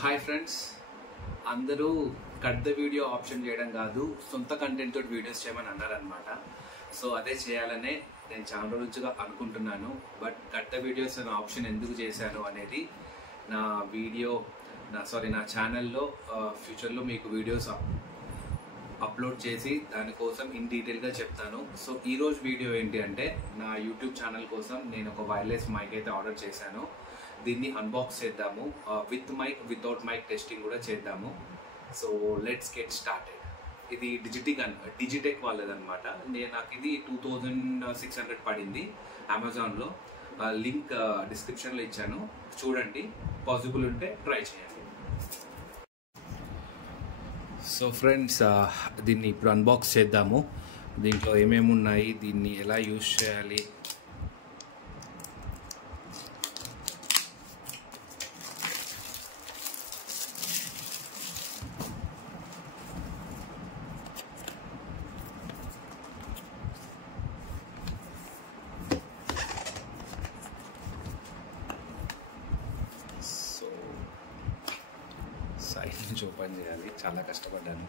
Hi friends, అందరూ cut the video option చేయడం కాదు, సొంత కంటెంట్ తోటి వీడియోస్ చేయమని అన్నారనమాట. సో అదే చేయాలనే నేను చాలా రోజులుగా అనుకుంటున్నాను. బట్ కట్ ద వీడియోస్ అనే ఆప్షన్ ఎందుకు చేశాను అనేది నా నా ఛానల్లో ఫ్యూచర్లో మీకు వీడియోస్ అప్లోడ్ చేసి దానికోసం ఇన్ డీటెయిల్గా చెప్తాను. సో ఈరోజు వీడియో ఏంటి అంటే, నా యూట్యూబ్ ఛానల్ కోసం నేను ఒక వైర్లెస్ మైక్ అయితే ఆర్డర్ చేశాను. దీన్ని అన్బాక్స్ చేద్దాము, with mic without mic testing కూడా చేద్దాము. So let's get started. ఇది డిజిటెక్ వాళ్ళదనమాట. నాకు ఇది 2600 పడింది అమెజాన్లో. లింక్ డిస్క్రిప్షన్లో ఇచ్చాను, చూడండి. పాసిబుల్ ఉంటే ట్రై చేయండి. సో ఫ్రెండ్స్, దీన్ని ఇప్పుడు అన్బాక్స్ చేద్దాము. దీంట్లో ఏమేమి ఉన్నాయి, దీన్ని ఎలా యూజ్ చేయాలి, సైడ్ నుంచి ఓపెన్ చేయాలి. చాలా కష్టపడ్డాను.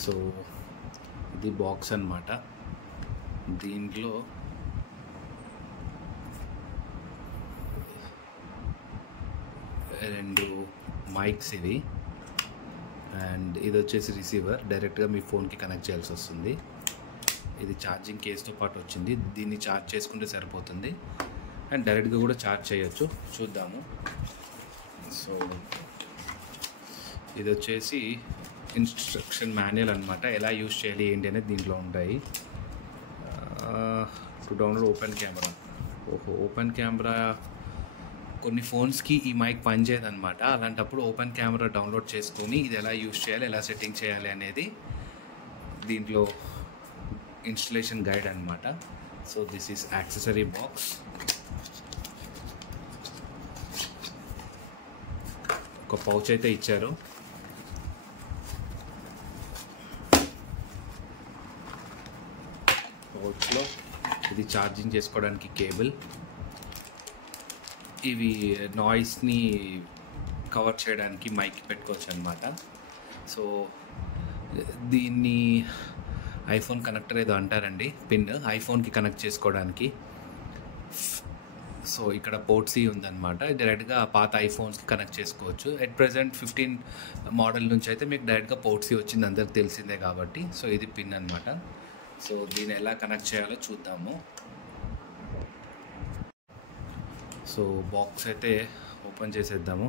సో ఇది బాక్స్ అన్నమాట. దీంట్లో రెండు మైక్స్ ఇవి, అండ్ ఇది వచ్చేసి రిసీవర్. డైరెక్ట్గా మీ ఫోన్కి కనెక్ట్ చేయాల్సి వస్తుంది. ఇది ఛార్జింగ్ కేస్తో పాటు వచ్చింది. దీన్ని ఛార్జ్ చేసుకుంటే సరిపోతుంది, అండ్ డైరెక్ట్గా కూడా ఛార్జ్ చేయొచ్చు. చూద్దాము. సో ఇది వచ్చేసి ఇన్స్ట్రక్షన్ మాన్యువల్ అనమాట. ఎలా యూజ్ చేయాలి ఏంటి అనేది దీంట్లో ఉంటాయి. To download open camera. Open camera కొన్ని ఫోన్స్కి ఈ మైక్ పనిచేయదు అనమాట. అలాంటప్పుడు ఓపెన్ కెమెరా డౌన్లోడ్ చేసుకొని ఇది ఎలా యూజ్ చేయాలి, ఎలా సెట్టింగ్ చేయాలి అనేది దీంట్లో ఇన్స్టలేషన్ గైడ్ అనమాట. So this is accessory box. ఒక పౌచ్ అయితే ఇచ్చారు. పౌచ్లో ఇది ఛార్జింగ్ చేసుకోవడానికి కేబుల్. ఇవి నాయిస్ని కవర్ చేయడానికి మైక్ పెట్టుకోవచ్చు అనమాట. సో దీన్ని ఐఫోన్ కనెక్టర్ ఏదో అంటారండి, పిన్ ఐఫోన్కి కనెక్ట్ చేసుకోవడానికి. సో ఇక్కడ పోర్ట్ సి ఉందన్నమాట. డైరెక్ట్గా పాత ఐఫోన్స్కి కనెక్ట్ చేసుకోవచ్చు. ఎట్ ప్రెజెంట్ 15 మోడల్ నుంచి అయితే మీకు డైరెక్ట్గా పోర్ట్ సి వచ్చింది, అందరికి తెలిసిందే కాబట్టి. సో ఇది పిన్ అనమాట. సో దీన్ని ఎలా కనెక్ట్ చేయాలో చూద్దాము. సో బాక్స్ అయితే ఓపెన్ చేసేద్దాము.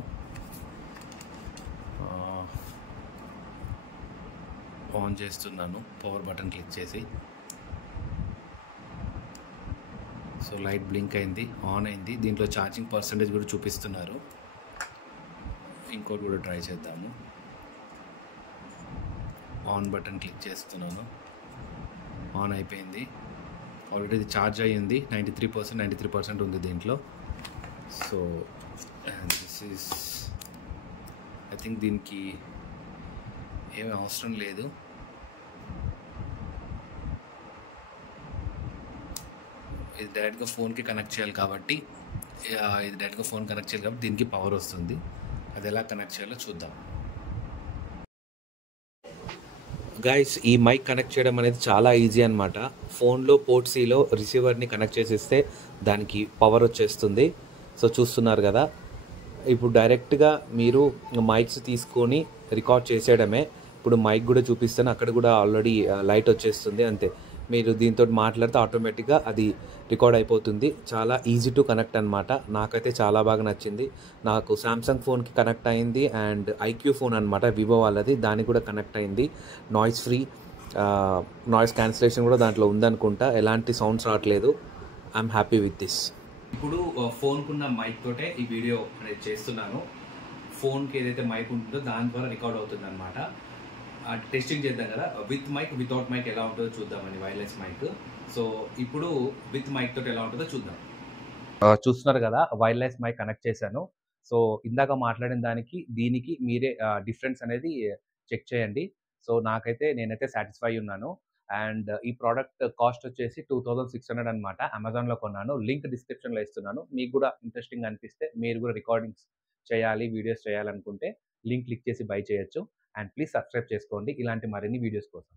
ఆన్ చేస్తున్నాను, పవర్ బటన్ క్లిక్ చేసి. సో లైట్ బ్లింక్ అయింది, ఆన్ అయింది. దీంట్లో ఛార్జింగ్ పర్సంటేజ్ కూడా చూపిస్తున్నారు. ఇంకోటి కూడా ట్రై చేద్దాము. ఆన్ బటన్ క్లిక్ చేస్తున్నాను, ఆన్ అయిపోయింది. ఆల్రెడీ ఇది ఛార్జ్ అయ్యింది. 93% ఉంది దీంట్లో. So this is, I think దీనికి ఏమీ అవసరం లేదు. ఇది డైరెక్ట్గా ఫోన్కి కనెక్ట్ చేయాలి కాబట్టి దీనికి పవర్ వస్తుంది. అది ఎలా కనెక్ట్ చేయాలో చూద్దాం. గైస్, ఈ మైక్ కనెక్ట్ చేయడం అనేది చాలా ఈజీ అనమాట. ఫోన్లో పోర్ట్ సిలో రిసీవర్ని కనెక్ట్ చేసేస్తే దానికి పవర్ వచ్చేస్తుంది. సో చూస్తున్నారు కదా, ఇప్పుడు డైరెక్ట్గా మీరు మైక్స్ తీసుకొని రికార్డ్ చేసేయడమే. ఇప్పుడు మైక్ కూడా చూపిస్తాను, అక్కడ కూడా ఆల్రెడీ లైట్ వచ్చేస్తుంది. అంతే, మీరు దీంతో మాట్లాడితే ఆటోమేటిక్గా అది రికార్డ్ అయిపోతుంది. చాలా ఈజీ టు కనెక్ట్ అనమాట. నాకైతే చాలా బాగా నచ్చింది. నాకు సామ్సంగ్ ఫోన్కి కనెక్ట్ అయింది, అండ్ ఐక్యూ ఫోన్ అనమాట, వివో వాళ్ళది, దానికి కూడా కనెక్ట్ అయింది. నాయిస్ ఫ్రీ, నాయిస్ క్యాన్సిలేషన్ కూడా దాంట్లో ఉందనుకుంటా. ఎలాంటి సౌండ్స్ రావట్లేదు. I'm happy with this. ఇప్పుడు ఫోన్కున్న మైక్ తోటే ఈ వీడియో అనేది చేస్తున్నాను. ఫోన్కి ఏదైతే మైక్ ఉంటుందో దాని ద్వారా రికార్డ్ అవుతుంది అనమాట. టెస్టింగ్ చేద్దాం కదా, విత్ మైక్ వితౌట్ మైక్ ఎలా ఉంటుందో చూద్దామని. Wireless mic. సో ఇప్పుడు విత్ మైక్ తోటి ఎలా ఉంటుందో చూద్దాం. చూస్తున్నారు కదా, వైర్లెస్ మైక్ కనెక్ట్ చేశాను. సో ఇందాక మాట్లాడిన దానికి దీనికి మీరే డిఫరెన్స్ అనేది చెక్ చేయండి. సో నేనైతే సాటిస్ఫై ఉన్నాను. అండ్ ఈ ప్రోడక్ట్ కాస్ట్ వచ్చేసి 2600 అనమాట. అమెజాన్‌లో కొన్నాను. లింక్ డిస్క్రిప్షన్‌లో ఇస్తున్నాను. మీకు కూడా ఇంట్రెస్టింగ్ అనిపిస్తే మీరు కూడా రికార్డింగ్స్ చేయాలి, వీడియోస్ చేయాలనుకుంటే లింక్ క్లిక్ చేసి బై చేయొచ్చు. అండ్ ప్లీజ్ సబ్స్క్రైబ్ చేసుకోండి ఇలాంటి మరిన్ని వీడియోస్ కోసం.